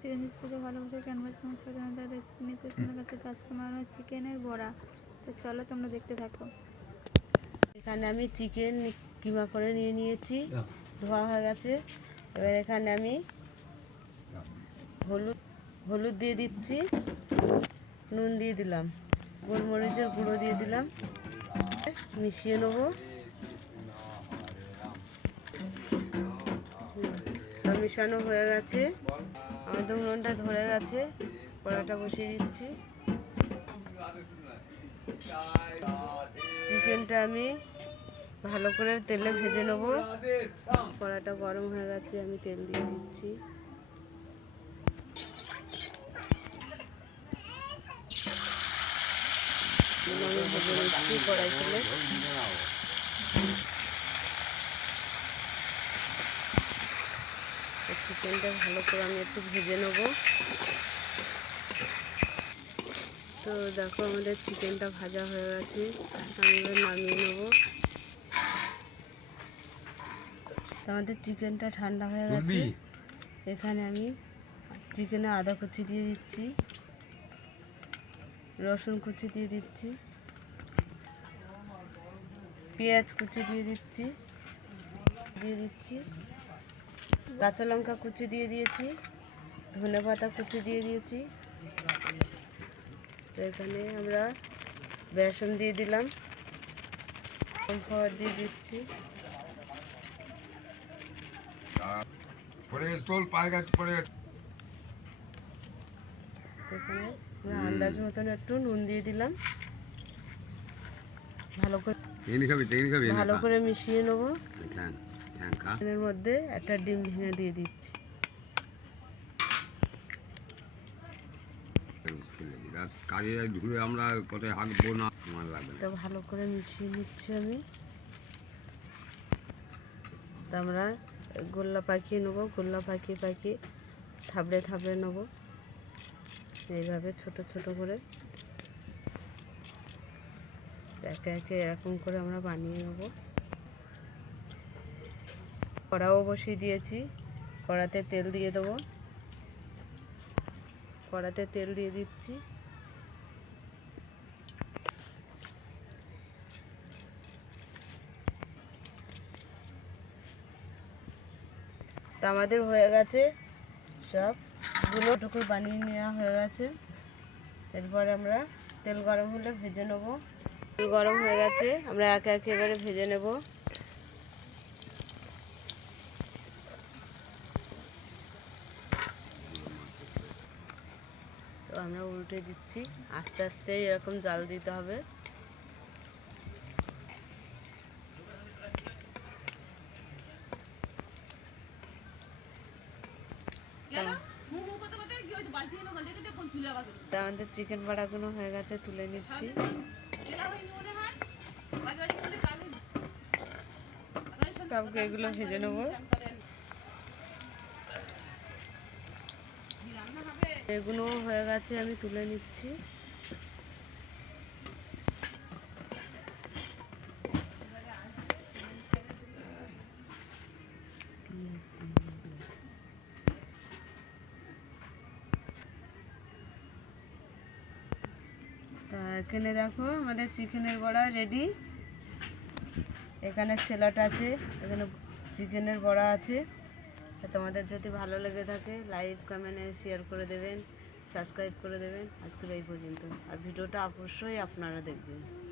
Chicken থেকে ভালোবাসা canvas তোমার স্বাধীনতার রেসিপি নিচ্ছে তোমার কাছে আজকে আমার চিকেনের বড়া। তো চলো তোমরা দেখতে থাকো। এখানে আমি চিকেন কিমা করে নিয়ে নিয়েছি। ধোয়া হয়ে গেছে। এবার এখানে আমি হলুদ হলুদ দিয়ে দিচ্ছি। নুন দিয়ে দিলাম। গোলমরিচের গুঁড়ো দিয়ে দিলাম। মিশিয়ে নেব। মিশানো হয়ে গেছে। আমাদের উনুনটা ধরে গেছে কড়াটা বসিয়ে দিচ্ছি। চিকেনটা আমি ভালো করে তেলে ভেজে নেব। কড়াটা গরম হয়ে গেছে, আমি তেল দিয়ে দিচ্ছি। কড়াই তেলে চিকেনটা ভালো করে আমি একটু ভেজে নেব। তো দেখো আমাদের চিকেনটা ভাজা হয়ে গেছে। আমি এবার নামিয়ে নেব। আমাদের চিকেনটা ঠান্ডা হয়ে গেছে। এখানে আমি চিকেনে আদা কুচি দিয়ে দিচ্ছি। রসুন কুচি দিয়ে দিচ্ছি। পেঁয়াজ কুচি দিয়ে দিচ্ছি। দিয়ে দিচ্ছি। কাঁচা লঙ্কা কুচি দিয়ে দিয়েছি ধনে পাতা কুচি দিয়ে দিয়েছি। তো এখানে আমরা বেসন দিয়ে দিলাম। কর্নফ্লাওয়ার দিয়ে দিচ্ছি। এখানে আমরা আন্দাজ মতন একটু নুন দিয়ে দিলাম। ভালো করে ভালো করে মিশিয়ে নেব। এর মধ্যে একটা ডিম ভেঙে দিয়ে দিচ্ছি। কাজে ধুলে আমরা কোথায় হাঁকবো না আমার লাগবে এটা ভালো করে মিশিয়ে নিচ্ছি আমি। তা আমরা গোল্লা পাকিয়ে নেব গোল্লা পাকিয়ে পাকিয়ে থাবড়ে থাবড়ে নেব। এইভাবে ছোট ছোট করে একে একে এরকম করে আমরা বানিয়ে নেব। কড়াও বসিয়ে দিয়েছি। কড়াতে তেল দিয়ে দেবো। কড়াতে তেল দিয়ে দিচ্ছি। তো আমাদের হয়ে গেছে সব। গুলো টুকু বানিয়ে নেওয়া হয়ে গেছে। এরপরে আমরা তেল গরম হলে ভেজে নেব। তেল গরম হয়ে গেছে, আমরা একে একে এবারে ভেজে নেব। তো আমরা উল্টে দিচ্ছি। আস্তে আস্তে এরকম জাল দিতে হবে। আমাদের চিকেন বাড়াগুলো হয়ে গেছে তুলে নিচ্ছি। সবকে এগুলো ভেজে নেব। এগুলো হয়ে গেছে, আমি তুলে নিচ্ছি। এখানে দেখো, আমাদের চিকেনের বড়া রেডি এখানে স্যালাড আছে, এখানে চিকেনের বড়া আছে। তোমাদের যদি ভালো লেগে থাকে লাইক কমেন্ট শেয়ার করে দেবেন সাবস্ক্রাইব করে দেবেন। আজকের এই পর্যন্ত। আর ভিডিওটা অবশ্যই আপনারা দেখবেন।